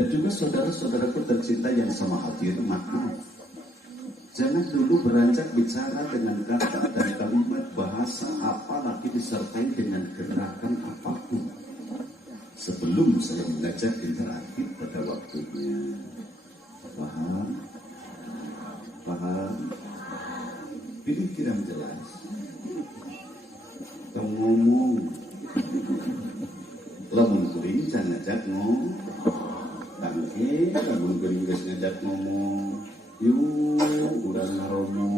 Dan juga saudara-saudaraku tercinta yang sama hadir, maaf. Jangan dulu beranjak bicara dengan kata dan kalimat bahasa apalagi disertai dengan gerakan apapun. Sebelum saya mengajak interaktif pada waktunya. Paham? Paham? Pilih kirang jelas. Kamu ngomong. Lamun kuring jangan ngajak ngomong. Tangke, lamun kuring geus ngajak ngomong. Yuk, urang ngaromo.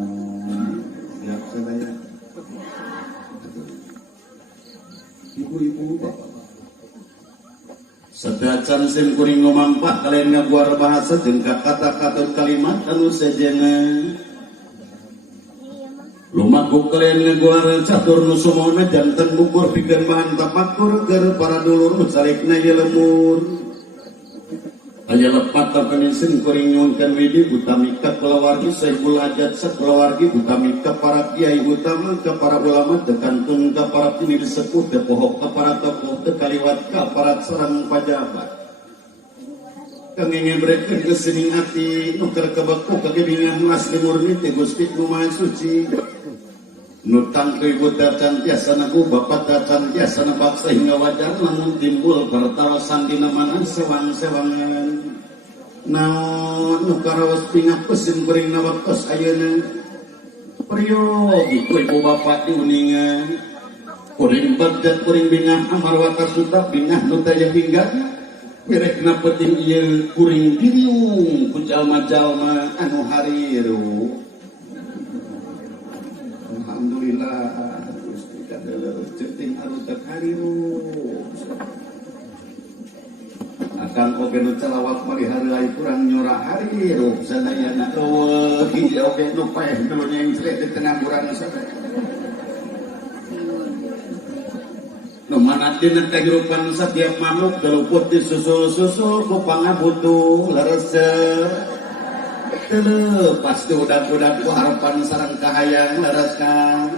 Siap sadaya. Ibu-ibu, bapak. Sedacan sim kuring ngomampak kalian ngaguar bahasa jeung kata-kata kalimat anu sejenna. Lumaku kalian ngaguar catur nu sumona janten bukur pikeun bahan tapakur keur para dulur nu salikna ieu lemur. Aya lepat tapenising kuring nyuhunkeun widi utami ka kulawargi saibul hajat sakulawargi utami ka para kiai utama ka para ulama tekantun ka para pimpinan sepuh teu pohok ka para tokoh teu kaliwat ka para sareng pajabat. Kangge ngebrekeun keseuning ati nu keur kabeku kagebingan asli murni ti Gusti Nu Maha Suci. Nu tangkeuy buta can tiasa nagu bapak tacan tiasa nebak sehingga wajar lamun timbul pertarosan dina manan sewang-sewangan. Naon nu karaos pingah peuseun kuring nawaktos ayeuna. Priyogi ku ibu bapak diuningan. Kuring bagdat kuring bingah amarwata suta bingah nu taya hingga. Berekna penting ieu kuring diriung ku jalma-jalma anu hariru. Alhamdulillah Gusti kadeuleuh ceuting arutek hariru. Akan oge nu calawat mari hareulai kurang nyora hariru sadayana eueuh hiji oge nu paeh tuluy nyengcret di tengah urang sadaya. Nu mana dina kahirupan setiap makhluk galuput disusul-susul ku pangabutuh lereseuh. Teu pasti udak-udak ku harapan sareng kahayang lereskan.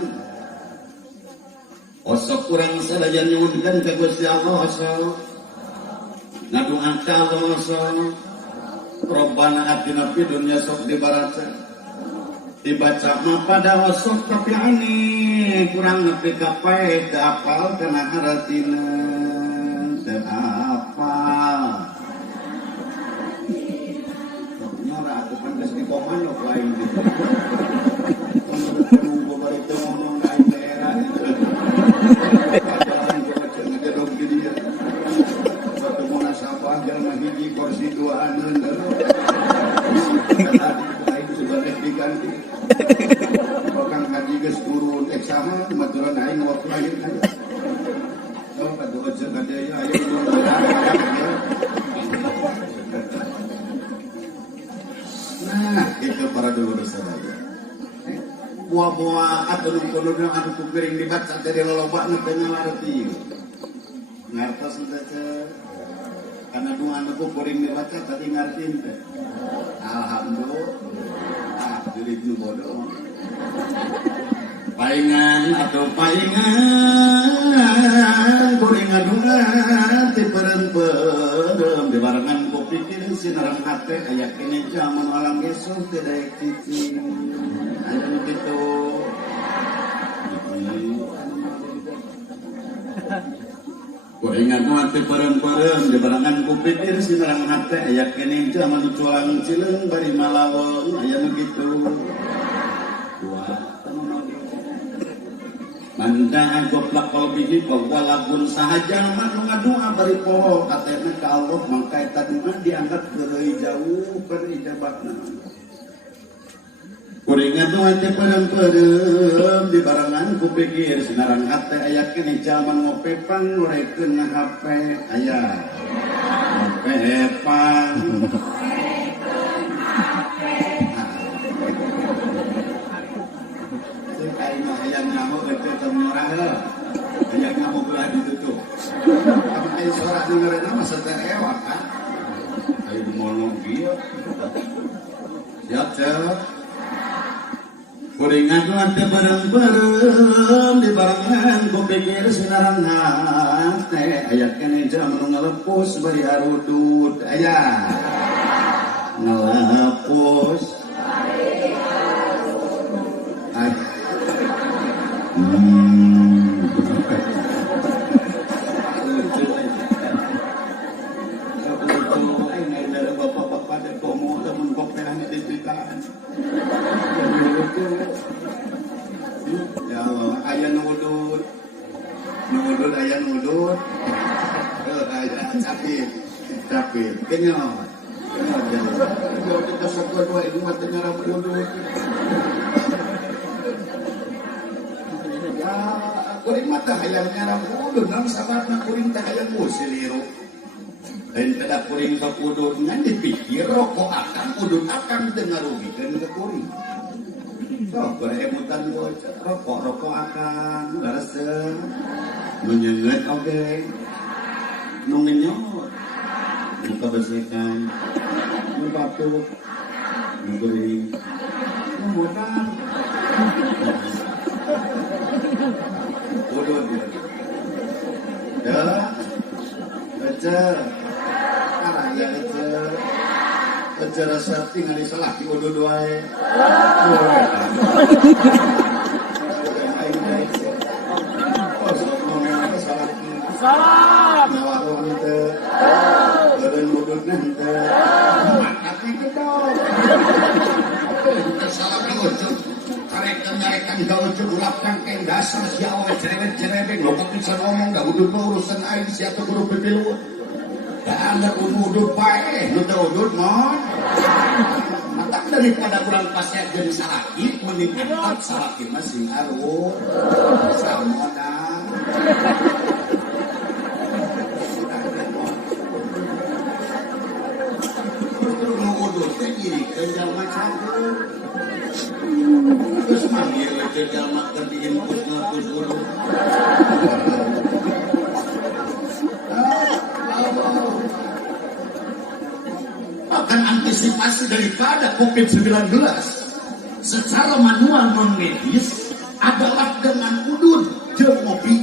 Osok urang sadaya nyuhunkeun ka Gusti Allah osok. Ngadungan ka Allah osok. Robbana atina fid dunya sok dibaraca. Dibaca mah pada osok tapi aneh kurang nepi ka paeh teu apal kana haratina. Teu apal. Nyora atuh pan geus dikomando lain gitu. Tunggu bari teu ngomong ka aing daerah. Jalan jeung ngedog di dieu. Satu munasabah jalma hiji kursi dua aneun. Aing sudah diganti. Orang kaji geus turun eksamen maturan aing waktu lahir kan. Oh kadu aja kadaya aya Nah, itu para dulur sadaya. Buah-buah atuh nu anu kuring dibaca dari loloba nu teu ngalarti. Ngartos teh teh. Kana doa nu kuring dibaca tadi ngartin teh. Alhamdulillah. Jadi nu bodoh. Paingan atau paingan kuring ngadungan ti peureun-peureun dibarengan ku pikir sinareng hate aya kene jaman alam gesok teu daek cicing. Aya nu kitu. Kuring ngadungan ti peureun-peureun dibarengan ku pikir sinareng hate aya kene jaman culang cileung bari malaweung aya nu kitu. Mandaan goblak qalbihi bahwa lagun sahaja man ngadua bari poho katena ka Allah mangka eta doa diangkat deui jauh keur ijabatna. Kuring ngadua teh peureun-peureun dibarengan ku pikir sinareng hate aya kene jaman ngopepang ngorekeun HP aya. Ngopepang. Ayang ngamuk itu ternyurah lah. Ayang ngamuk lah ditutup. Tapi ayo suara dengerin nama seterewa kan. Ayo ngomong dia. Siap siap. Kuring ngaduan teh bareng-bareng di barengan ku pikir sinareng aya kene jaman ngalepus bari arudud aya ngalepus bapak-bapak dan komo temen koperan di ditaan ya Allah aya nudut aya nudut aya capit kenyot ya kita sakwa ini mati nyarap nudut ya kuring mata hayang nyarap nudut nam sabarna kuring teh hayang musiliru dan kada kuring ka kudut ngan dipikir rokok akan kudut akan dengar rugikan ke kuring so berebutan bocah rokok akan laraseuh menyengat oke nu ngenyot nu kabesekan nu batuk nu geuring nu modal kudut ya baca araya baca rasa tinggal di salah di udud wae salam nawarun teh eureun ududna teh tapi kedok salah ngeucuk karek nyarekan gaucuk ulap kangkeng dasar sia awe cerewet-cerewet lokok bisa ngomong da udud urusan aing sia teu kudu pipiluan da anda udud bae nu teu udud mon matak daripada kurang pasek jadi salaki mending angkat salaki mah sing aruh samodang terus nu udud teh nyirikeun jalma cager terus manggil ke jalma keur diinpus-ngapus udud akan antisipasi daripada COVID-19 secara manual non-medis adalah dengan udud jeung ngopi.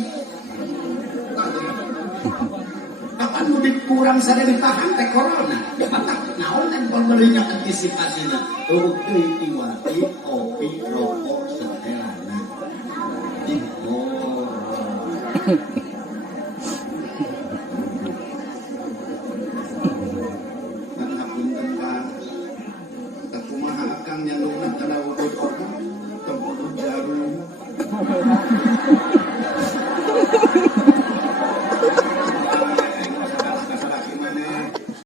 Kapan mudik kurang sada ditahan teh corona. Maka naon yang pemberinya antisipasinya? Teu teuing iwati, kopi, rokok